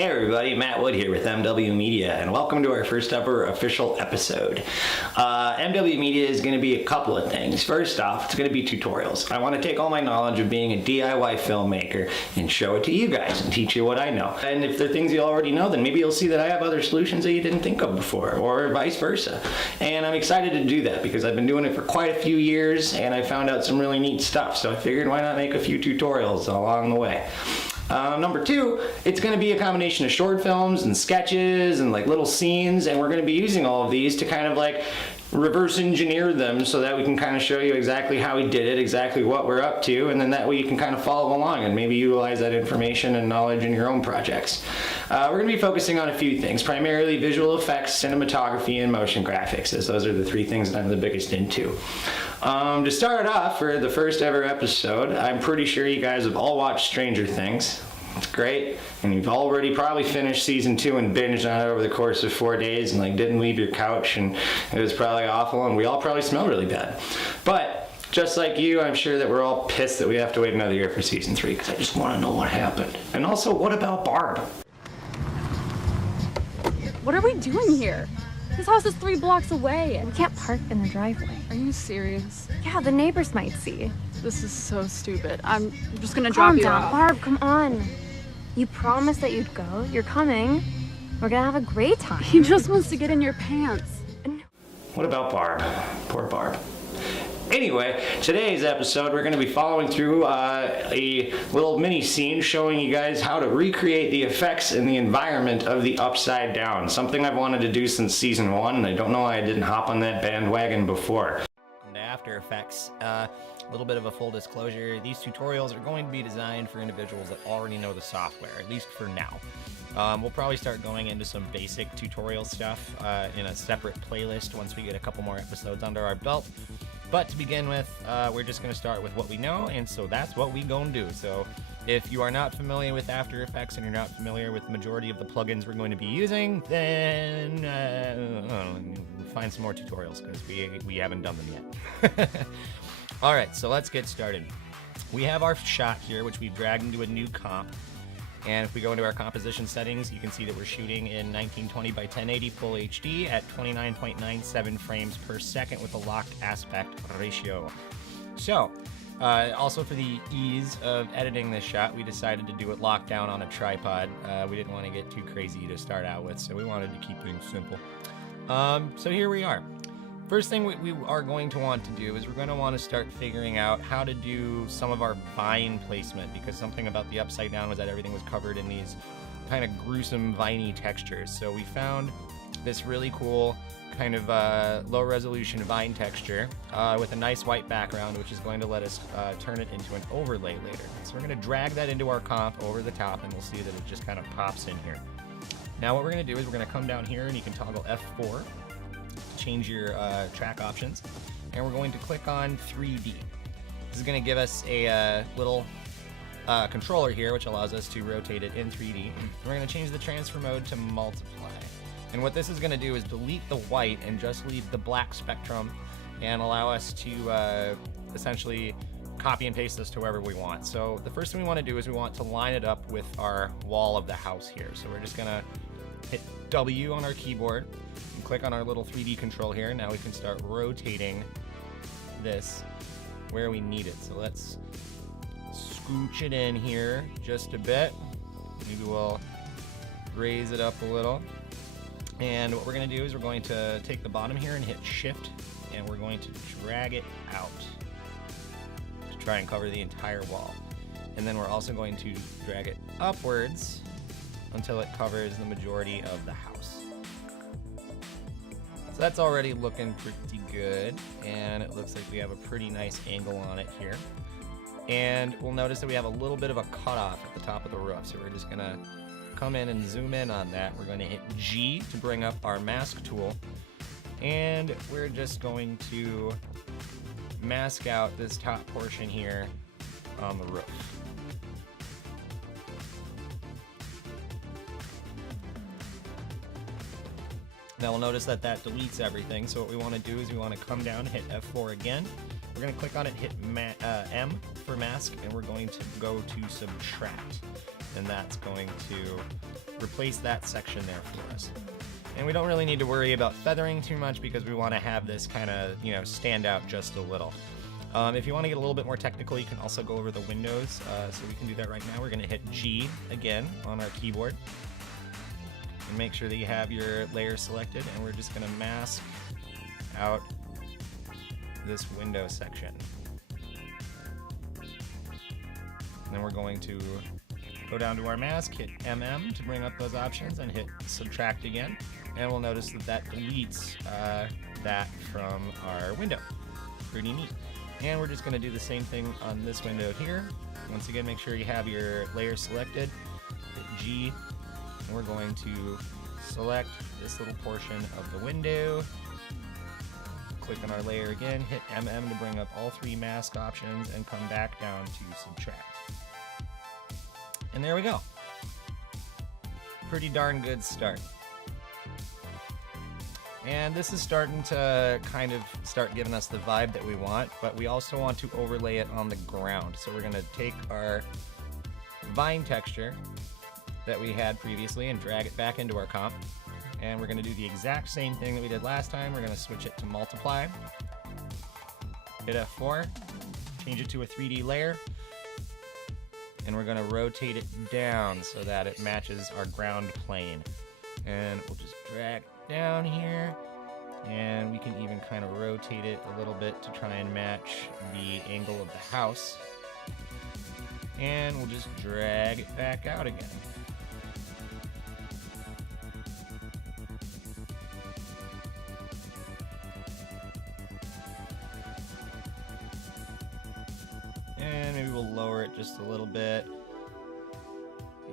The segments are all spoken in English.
Hey everybody, Matt Wood here with MW Media, and welcome to our first ever official episode. MW Media is going to be a couple of things. First off, it's going to be tutorials. I want to take all my knowledge of being a DIY filmmaker and show it to you guys and teach you what I know. And if there are things you already know, then maybe you'll see that I have other solutions that you didn't think of before, or vice versa. And I'm excited to do that because I've been doing it for quite a few years and I found out some really neat stuff. So I figured why not make a few tutorials along the way. Number two, it's going to be a combination of short films and sketches and like little scenes, and we're going to be using all of these to kind of like reverse engineer them so that we can kind of show you exactly how we did it, exactly what we're up to, and then that way you can kind of follow along and maybe utilize that information and knowledge in your own projects. We're going to be focusing on a few things, primarily visual effects, cinematography, and motion graphics, as those are the three things that I'm the biggest into. To start off, for the first ever episode, I'm pretty sure you guys have all watched Stranger Things. It's great, and you've already probably finished season 2 and binged on it over the course of 4 days and like didn't leave your couch, and it was probably awful, and we all probably smell really bad. But just like you, I'm sure that we're all pissed that we have to wait another year for season 3 because I just want to know what happened. And also, what about Barb? What are we doing here? This house is 3 blocks away and We can't park in the driveway. Are you serious? Yeah, the neighbors might see. This is so stupid. I'm just gonna drop Calm you down, off. Barb, come on. You promised that you'd go. You're coming. We're gonna have a great time. He just wants to get in your pants. What about Barb? Poor Barb. Anyway, today's episode, we're going to be following through a little mini scene showing you guys how to recreate the effects and the environment of the Upside Down. Something I've wanted to do since season 1, and I don't know why I didn't hop on that bandwagon before. After Effects, a little bit of a full disclosure, these tutorials are going to be designed for individuals that already know the software, at least for now. We'll probably start going into some basic tutorial stuff in a separate playlist once we get a couple more episodes under our belt. But to begin with, we're just going to start with what we know, and so that's what we gonna do. So if you are not familiar with After Effects and you're not familiar with the majority of the plugins we're going to be using, then find some more tutorials because we haven't done them yet. All right, so let's get started. We have our shot here, which we've dragged into a new comp. And if we go into our composition settings, you can see that we're shooting in 1920 by 1080 full HD at 29.97 frames per second with a locked aspect ratio. So, also for the ease of editing this shot, we decided to do it locked down on a tripod. We didn't want to get too crazy to start out with, so we wanted to keep things simple. So here we are. First thing we are going to want to do is we're going to want to start figuring out how to do some of our vine placement, because something about the Upside Down was that everything was covered in these kind of gruesome viney textures. So we found this really cool kind of low resolution vine texture with a nice white background, which is going to let us turn it into an overlay later. So we're going to drag that into our comp over the top, and we'll see that it just kind of pops in here. Now what we're going to do is we're going to come down here and you can toggle F4 to change your track options, and we're going to click on 3D. This is going to give us a little controller here which allows us to rotate it in 3D. We're going to change the transfer mode to multiply, and what this is going to do is delete the white and just leave the black spectrum and allow us to essentially copy and paste this to wherever we want. So the first thing we want to do is we want to line it up with our wall of the house here. So we're just going to hit W on our keyboard and click on our little 3D control here. Now we can start rotating this where we need it. So let's scooch it in here just a bit. Maybe we'll raise it up a little. And what we're going to do is we're going to take the bottom here and hit Shift, and we're going to drag it out to try and cover the entire wall. And then we're also going to drag it upwards until it covers the majority of the house. So that's already looking pretty good, and it looks like we have a pretty nice angle on it here. And we'll notice that we have a little bit of a cutoff at the top of the roof, so we're just gonna come in and zoom in on that. We're going to hit G to bring up our mask tool, and we're just going to mask out this top portion here on the roof. Now we'll notice that that deletes everything, so what we want to do is we want to come down, hit F4 again. We're going to click on it, hit M for mask, and we're going to go to subtract. And that's going to replace that section there for us. And we don't really need to worry about feathering too much because we want to have this kind of, stand out just a little. If you want to get a little bit more technical, you can also go over the windows. So we can do that right now. We're going to hit G again on our keyboard. And make sure that you have your layer selected, and we're just going to mask out this window section. And then we're going to go down to our mask, hit MM to bring up those options, and hit subtract again. And we'll notice that that deletes that from our window. Pretty neat. And we're just going to do the same thing on this window here. Once again, make sure you have your layer selected. Hit G. And we're going to select this little portion of the window. Click on our layer again, hit MM to bring up all 3 mask options, and come back down to subtract. And there we go. Pretty darn good start. And this is starting to kind of start giving us the vibe that we want, but we also want to overlay it on the ground. So we're going to take our vine texture that we had previously and drag it back into our comp. And we're going to do the exact same thing that we did last time. We're going to switch it to multiply. Hit F4, change it to a 3D layer, and we're going to rotate it down so that it matches our ground plane. And we'll just drag down here, and we can even kind of rotate it a little bit to try and match the angle of the house. And we'll just drag it back out again. And maybe we'll lower it just a little bit,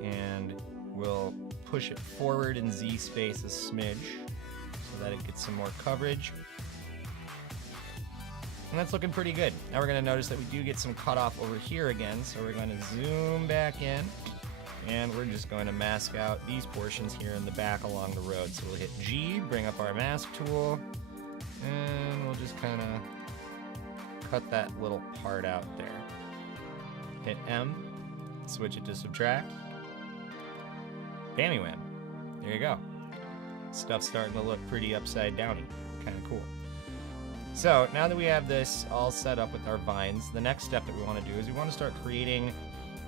and we'll push it forward in Z space a smidge so that it gets some more coverage. And that's looking pretty good. Now we're going to notice that we do get some cutoff over here again, so we're going to zoom back in, and we're just going to mask out these portions here in the back along the road. So we'll hit G, bring up our mask tool, and we'll just kind of cut that little part out there. Hit M, switch it to subtract. MWM. There you go. Stuff's starting to look pretty upside downy. Kind of cool. So now that we have this all set up with our vines, the next step that we want to do is we want to start creating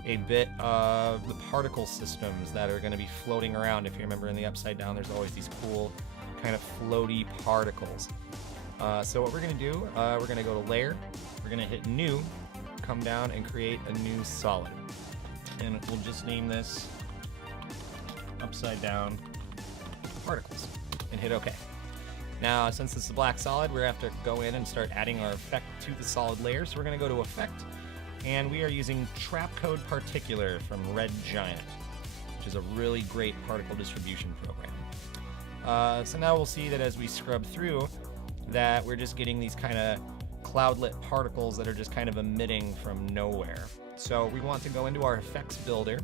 a bit of the particle systems that are going to be floating around. If you remember in the upside down, there's always these cool kind of floaty particles. So what we're going to do, we're going to go to layer, we're going to hit new, come down and create a new solid. And we'll just name this upside down particles and hit OK. Now, since this is a black solid, we're going to have to go in and start adding our effect to the solid layer. So we're going to go to Effect, and we are using Trap Code Particular from Red Giant, which is a really great particle distribution program. So now we'll see that as we scrub through, that we're just getting these kind of cloudlet particles that are just kind of emitting from nowhere. So we want to go into our effects builder,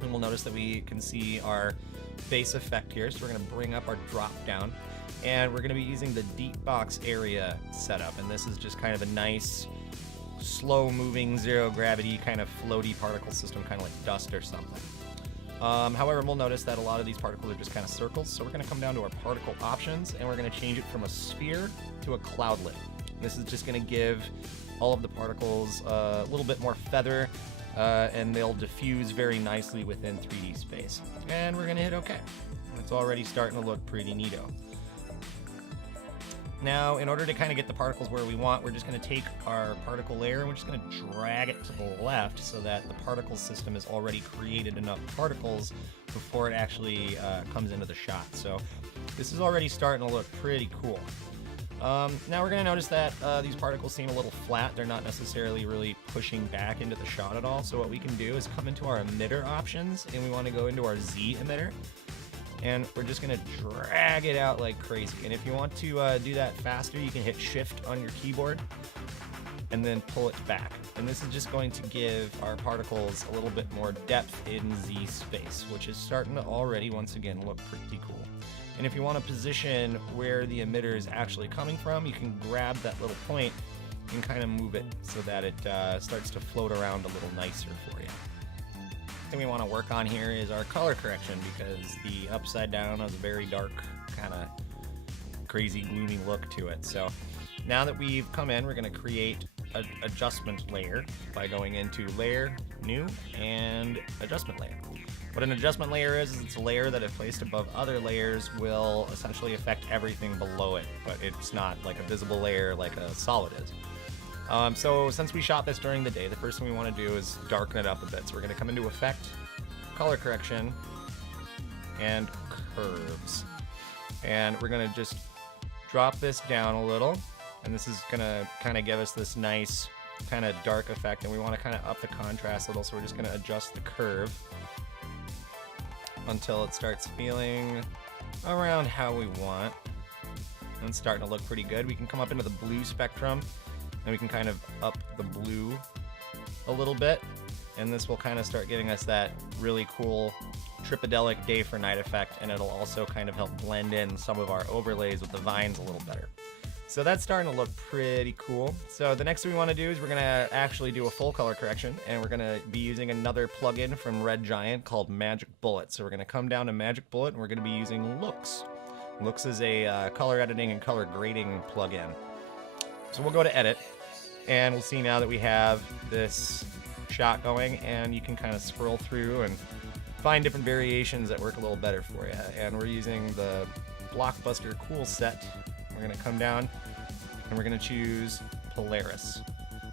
and we'll notice that we can see our base effect here. So we're going to bring up our drop down, and we're going to be using the deep box area setup. And this is just kind of a nice, slow moving, zero gravity kind of floaty particle system, kind of like dust or something. However, we'll notice that a lot of these particles are just kind of circles. So we're going to come down to our particle options, and we're going to change it from a sphere to a cloudlet. This is just going to give all of the particles a little bit more feather, and they'll diffuse very nicely within 3D space. And we're going to hit OK. It's already starting to look pretty neato. Now, in order to kind of get the particles where we want, we're just going to take our particle layer and we're just going to drag it to the left so that the particle system has already created enough particles before it actually comes into the shot. So this is already starting to look pretty cool. Now we're going to notice that these particles seem a little flat. They're not necessarily really pushing back into the shot at all. So what we can do is come into our emitter options, and we want to go into our Z emitter. And we're just going to drag it out like crazy. And if you want to do that faster, you can hit Shift on your keyboard and then pull it back. And this is just going to give our particles a little bit more depth in Z space, which is starting to already, once again, look pretty cool. And if you want to position where the emitter is actually coming from, you can grab that little point and kind of move it so that it starts to float around a little nicer for you. The thing we want to work on here is our color correction, because the upside down has a very dark, kind of crazy, gloomy look to it. So now that we've come in, we're going to create an adjustment layer by going into Layer, New, and Adjustment Layer. What an adjustment layer is it's a layer that if placed above other layers will essentially affect everything below it, but it's not like a visible layer like a solid is. So since we shot this during the day, the first thing we want to do is darken it up a bit. So we're going to come into Effect, Color Correction, and Curves. And we're going to just drop this down a little, and this is going to kind of give us this nice kind of dark effect, and we want to kind of up the contrast a little, so we're just going to adjust the curve until it starts feeling around how we want. And it's starting to look pretty good. We can come up into the blue spectrum, and we can kind of up the blue a little bit, and this will kind of start giving us that really cool tripedelic day for night effect, and it'll also kind of help blend in some of our overlays with the vines a little better. So that's starting to look pretty cool. So the next thing we want to do is we're going to actually do a full color correction, and we're going to be using another plugin from Red Giant called Magic Bullet. So we're going to come down to Magic Bullet, and we're going to be using Looks. Looks is a color editing and color grading plugin. So we'll go to Edit, and we'll see now that we have this shot going, and you can kind of scroll through and find different variations that work a little better for you. And we're using the Blockbuster Cool Set. We're going to come down and we're going to choose Polaris.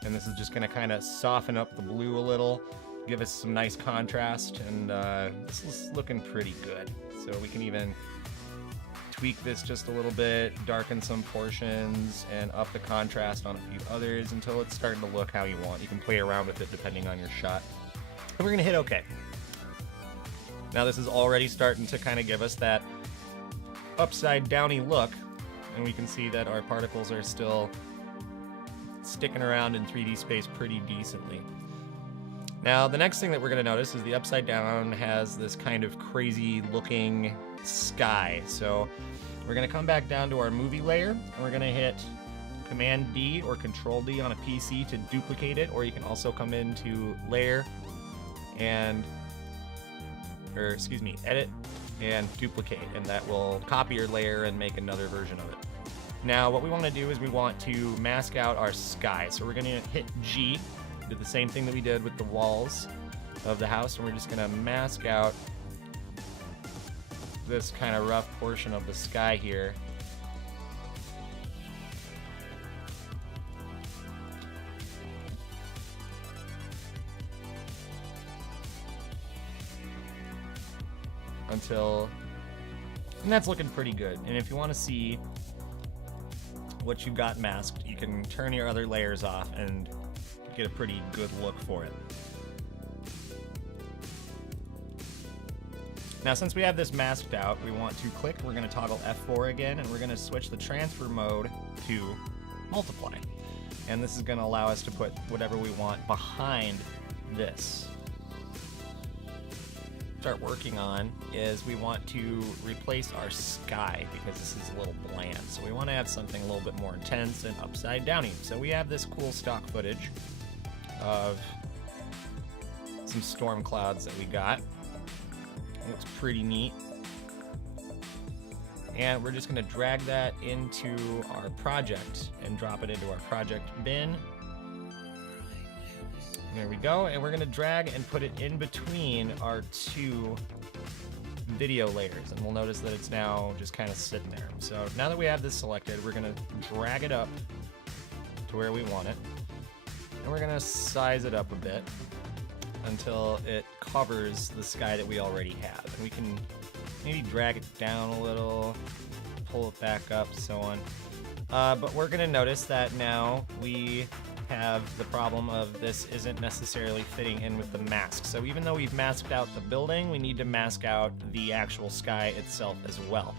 And this is just going to kind of soften up the blue a little, give us some nice contrast, and this is looking pretty good. So we can even tweak this just a little bit, darken some portions, and up the contrast on a few others until it's starting to look how you want. You can play around with it depending on your shot. And we're going to hit OK. Now this is already starting to kind of give us that upside downy look, and we can see that our particles are still sticking around in 3D space pretty decently. Now the next thing that we're going to notice is the upside down has this kind of crazy looking sky. So we're going to come back down to our movie layer, and we're going to hit Command D or Control D on a PC to duplicate it, or you can also come into Layer and Edit and Duplicate, and that will copy your layer and make another version of it. Now what we want to do is we want to mask out our sky. So we're going to hit G, do the same thing that we did with the walls of the house, and we're just going to mask out this kind of rough portion of the sky here. And that's looking pretty good. And if you want to see what you've got masked, you can turn your other layers off and get a pretty good look for it. Now since we have this masked out, we want to click, we're going to toggle F4 again, and we're going to switch the transfer mode to multiply. And this is going to allow us to put whatever we want behind this. Start working on is we want to replace our sky because this is a little bland. So we want to have something a little bit more intense and upside downy. So we have this cool stock footage of some storm clouds that we got. It looks pretty neat. And we're just going to drag that into our project and drop it into our project bin. There we go, and we're going to drag and put it in between our two video layers, and we'll notice that it's now just kind of sitting there. So now that we have this selected, we're going to drag it up to where we want it, and we're going to size it up a bit until it covers the sky that we already have. And we can maybe drag it down a little, pull it back up, so on. But we're going to notice that now we have the problem of this isn't necessarily fitting in with the mask. So even though we've masked out the building, we need to mask out the actual sky itself as well.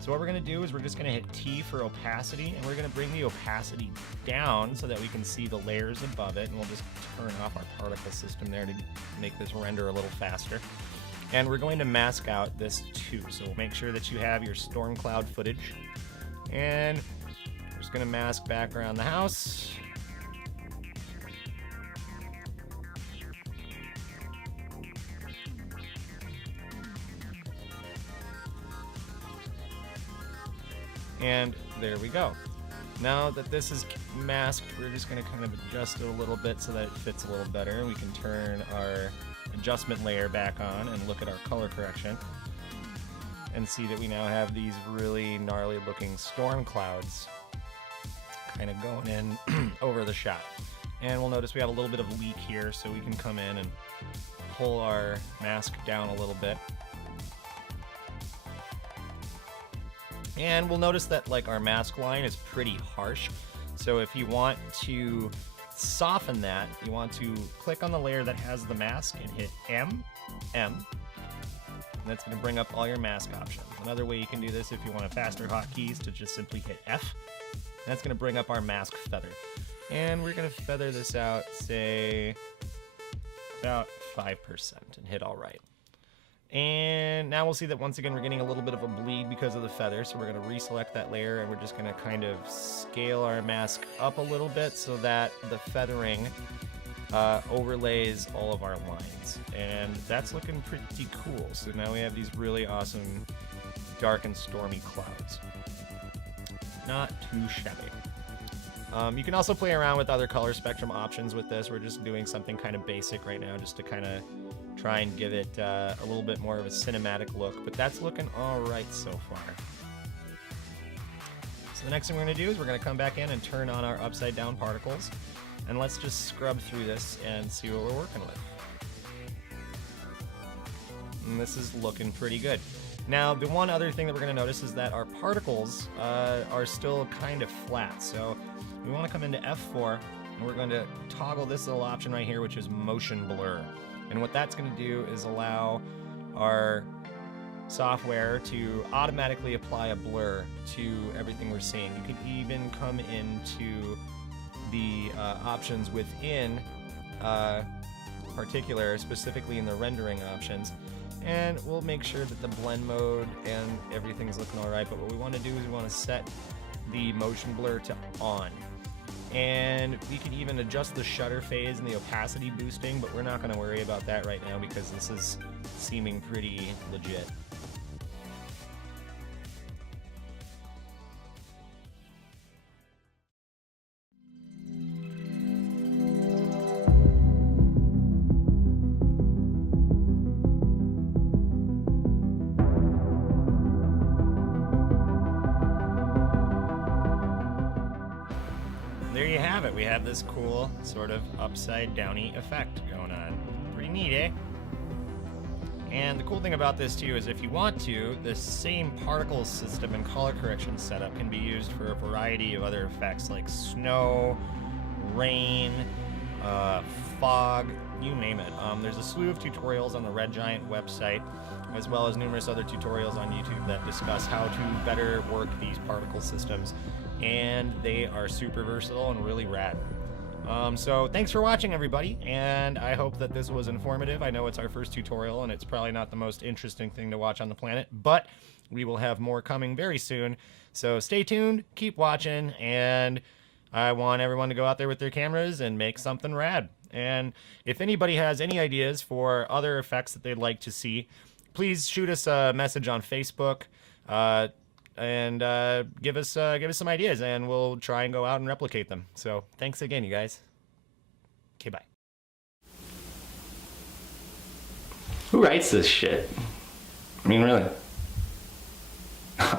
So what we're going to do is we're just going to hit T for opacity, and we're going to bring the opacity down so that we can see the layers above it, and we'll just turn off our particle system there to make this render a little faster. And we're going to mask out this too. So we'll make sure that you have your storm cloud footage. And we're just gonna mask back around the house. And there we go. Now that this is masked, we're just going to kind of adjust it a little bit so that it fits a little better. We can turn our adjustment layer back on and look at our color correction and see that we now have these really gnarly looking storm clouds kind of going in over the shot. And we'll notice we have a little bit of leak here, so we can come in and pull our mask down a little bit. And we'll notice that like our mask line is pretty harsh. So if you want to soften that, you want to click on the layer that has the mask and hit M. And that's going to bring up all your mask options. Another way you can do this if you want a faster hotkeys to just simply hit F. And that's going to bring up our mask feather. And we're going to feather this out, say, about 5% and hit all right. And now we'll see that once again we're getting a little bit of a bleed because of the feather, so we're going to reselect that layer and we're just going to kind of scale our mask up a little bit so that the feathering overlays all of our lines. And that's looking pretty cool. So now we have these really awesome dark and stormy clouds. Not too shabby. You can also play around with other color spectrum options with this. We're just doing something kind of basic right now just to kind of try and give it a little bit more of a cinematic look, but that's looking all right so far. So the next thing we're going to do is we're going to come back in and turn on our upside down particles, and let's just scrub through this and see what we're working with. And this is looking pretty good. Now, the one other thing that we're going to notice is that our particles are still kind of flat, so we want to come into F4, and we're going to toggle this little option right here, which is motion blur. And what that's going to do is allow our software to automatically apply a blur to everything we're seeing. You can even come into the options within particular, specifically in the rendering options, and we'll make sure that the blend mode and everything's looking all right. But what we want to do is we want to set the motion blur to on. And we can even adjust the shutter phase and the opacity boosting, but we're not going to worry about that right now because this is seeming pretty legit. There you have it. We have this cool sort of upside downy effect going on. Pretty neat, eh? And the cool thing about this too is if you want to, the same particle system and color correction setup can be used for a variety of other effects like snow, rain, fog, you name it. There's a slew of tutorials on the Red Giant website, as well as numerous other tutorials on YouTube that discuss how to better work these particle systems, and they are super versatile and really rad. So thanks for watching, everybody, and I hope that this was informative. I know it's our first tutorial and it's probably not the most interesting thing to watch on the planet, but we will have more coming very soon. So stay tuned, keep watching, and I want everyone to go out there with their cameras and make something rad. And if anybody has any ideas for other effects that they'd like to see, please shoot us a message on Facebook and give us some ideas, and we'll try and go out and replicate them. So thanks again, you guys. Okay, bye. Who writes this shit? I mean, really?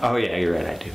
Oh yeah, you're right, I do.